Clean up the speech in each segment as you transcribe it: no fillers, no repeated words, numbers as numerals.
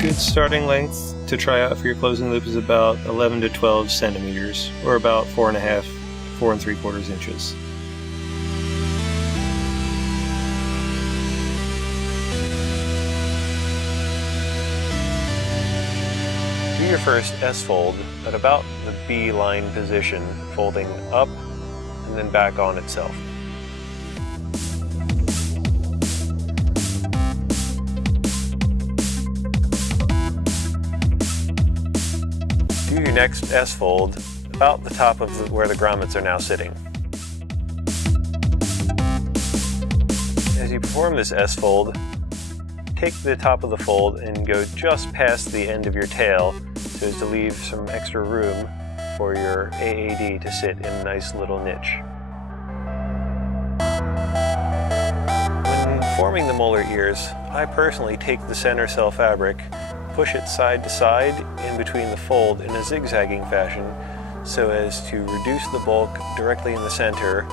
Good starting length to try out for your closing loop is about 11 to 12 centimeters, or about 4.5 to 4 3/4 inches. Do your first S-fold at about the B-line position, folding up and then back on itself. Do your next S-fold about the top of where the grommets are now sitting. As you perform this S-fold, take the top of the fold and go just past the end of your tail so as to leave some extra room for your AAD to sit in a nice little niche. When forming the molar ears, I personally take the center cell fabric, push it side to side in between the fold in a zigzagging fashion so as to reduce the bulk directly in the center,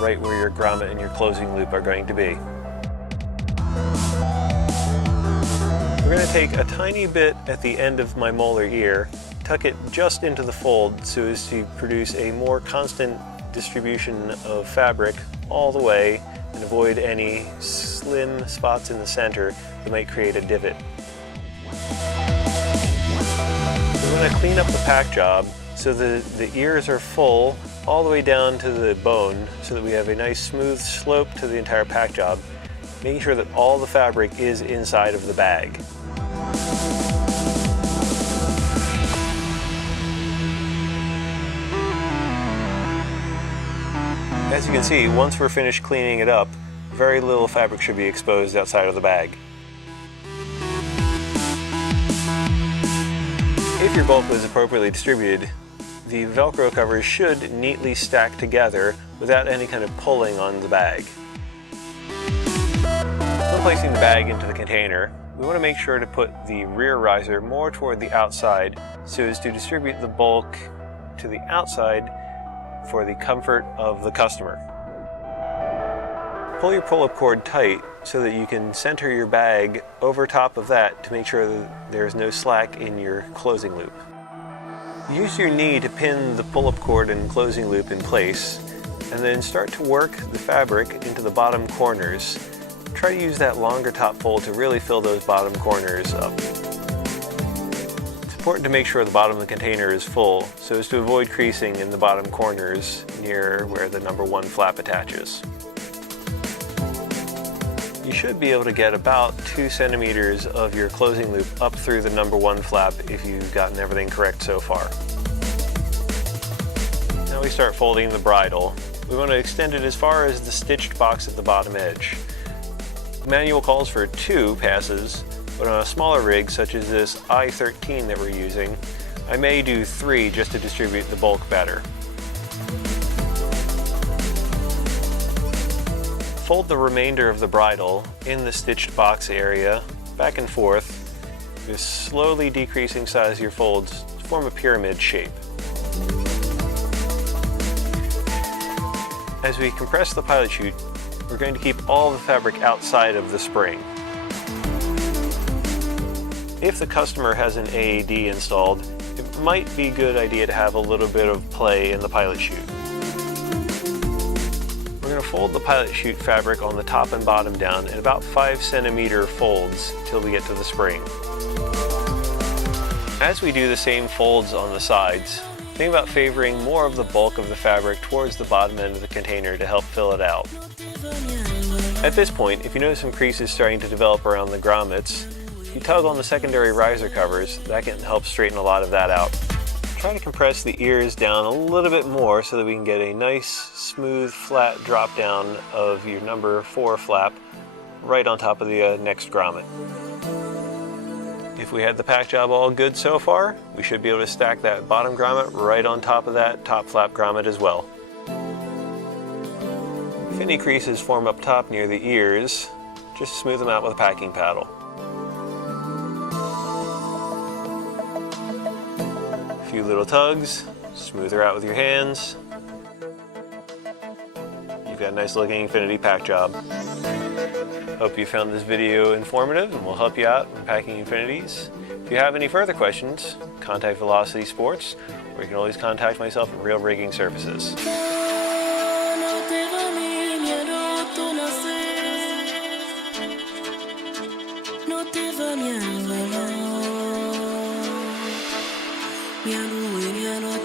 right where your grommet and your closing loop are going to be. We're going to take a tiny bit at the end of my molar ear, tuck it just into the fold so as to produce a more constant distribution of fabric all the way and avoid any slim spots in the center that might create a divot. We're going to clean up the pack job so the ears are full all the way down to the bone so that we have a nice smooth slope to the entire pack job, making sure that all the fabric is inside of the bag. As you can see, once we're finished cleaning it up, very little fabric should be exposed outside of the bag. If your bulk was appropriately distributed, the Velcro covers should neatly stack together without any kind of pulling on the bag. When placing the bag into the container, we want to make sure to put the rear riser more toward the outside so as to distribute the bulk to the outside for the comfort of the customer. Pull your pull-up cord tight so that you can center your bag over top of that to make sure that there's no slack in your closing loop. Use your knee to pin the pull-up cord and closing loop in place, and then start to work the fabric into the bottom corners. Try to use that longer top fold to really fill those bottom corners up. It's important to make sure the bottom of the container is full so as to avoid creasing in the bottom corners near where the number 1 flap attaches. You should be able to get about 2 centimeters of your closing loop up through the number 1 flap if you've gotten everything correct so far. Now we start folding the bridle. We want to extend it as far as the stitched box at the bottom edge. The manual calls for 2 passes, but on a smaller rig such as this I-13 that we're using, I may do 3 just to distribute the bulk better. Fold the remainder of the bridle in the stitched box area, back and forth, just slowly decreasing size of your folds to form a pyramid shape. As we compress the pilot chute, we're going to keep all the fabric outside of the spring. If the customer has an AAD installed, it might be a good idea to have a little bit of play in the pilot chute. We're going to fold the pilot chute fabric on the top and bottom down in about 5 centimeter folds till we get to the spring. As we do the same folds on the sides, think about favoring more of the bulk of the fabric towards the bottom end of the container to help fill it out. At this point, if you notice some creases starting to develop around the grommets, if you tug on the secondary riser covers, that can help straighten a lot of that out. Try to compress the ears down a little bit more so that we can get a nice, smooth, flat drop down of your number 4 flap right on top of the next grommet. If we had the pack job all good so far, we should be able to stack that bottom grommet right on top of that top flap grommet as well. If any creases form up top near the ears, just smooth them out with a packing paddle. A few little tugs, smooth her out with your hands. You've got a nice looking infinity pack job. Hope you found this video informative and will help you out in packing infinities. If you have any further questions, contact Velocity Sports, or you can always contact myself at Real Rigging Services. Mi hanno